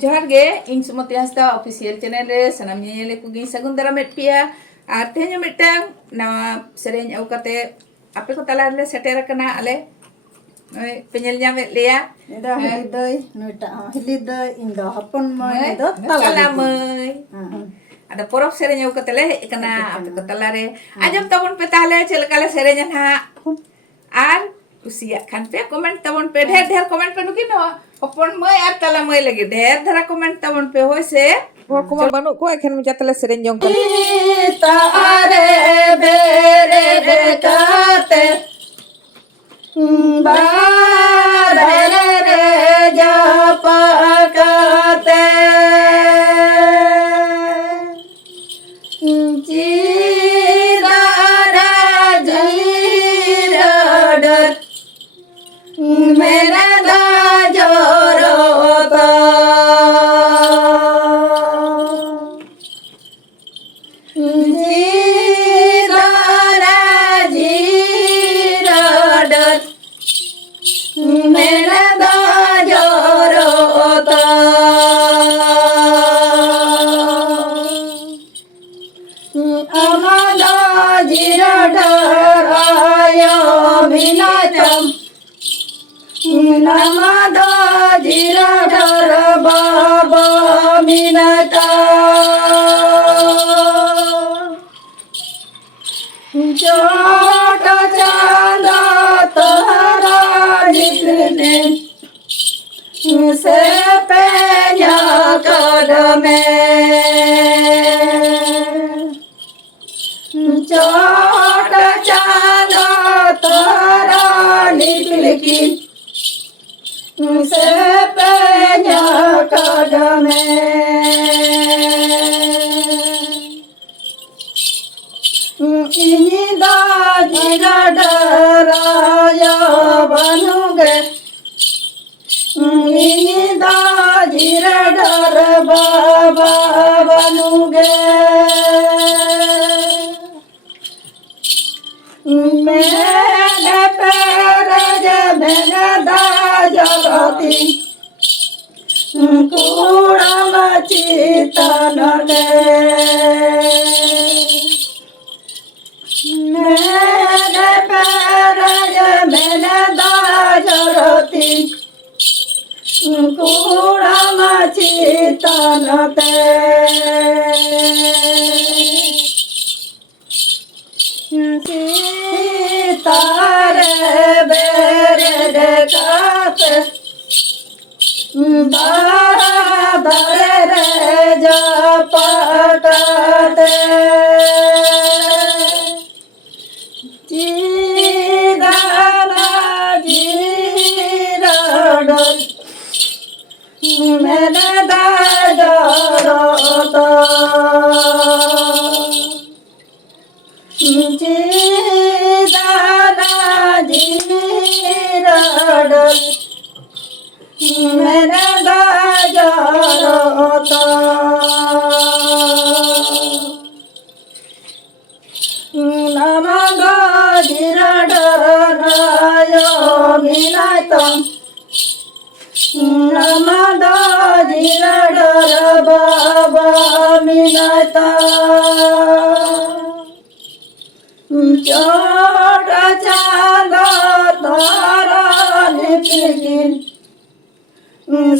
जोहार गे इन सुमति Hansda official channel रे सनाम ñeñele ko gi sagun daramet pia ar teño mitang nawa sereny au kate ape ko tala le setera kana ale penyel nyamet leya ida hiliday nuita hiliday indo hapon moy do tala moy ada porok sereny au kate le kana ape ko tala re ajam tabon pe tale chelkale serenya ha ar kusiya kan pe comment tabon pe ढेर comment pe nukin no hopon moy ar tala moy lagi ढेर dhara comment tabon pe hoise hor ko banuk ko ekhen mu jatale sereny jong kan tare bere dekate badare re japakate chidara jiradar mera da jorota jidara jiradar mera da jorota amada jiradar ayo minatam namada jiradar baba minata chota chanda tara niklne se penya kadme chota chanda tara niklki se penya kadme ini da jiradara banuge ini da jiradara baba banuge mera peraj mera da jagati kuram chitanale mera peraj mera da jagati kuram chitanate sitare bere dekate badare re japakate chidana jiradar mera da jorota chidana jiradar mera da jorota namada jiradar ayo minatam namada jiradar baba minata chota chanda tara niklkin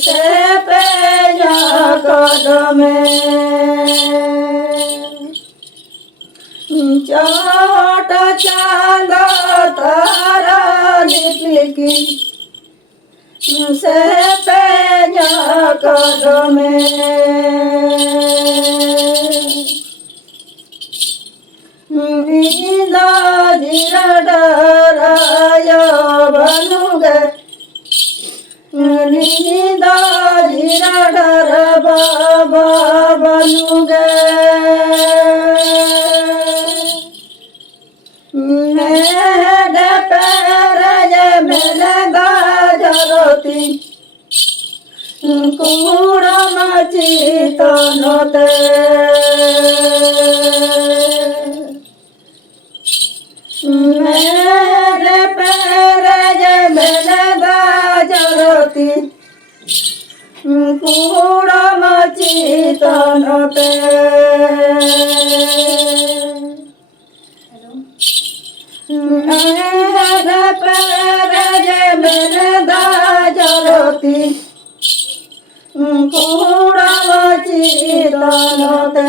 se penya kadme chota chanda tara niklkin se penya kadme inda jiradara ayo banuge inda jiradara baba banuge mera peraj mera da jagati kuram chitanate mere peraj mera da jagati कुड़म चितनते जरती कुड़म चितनते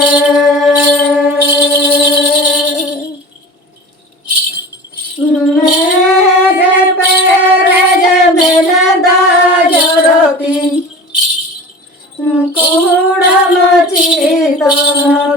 मेरे पैरे Germain दाजरती कुड़म चितनते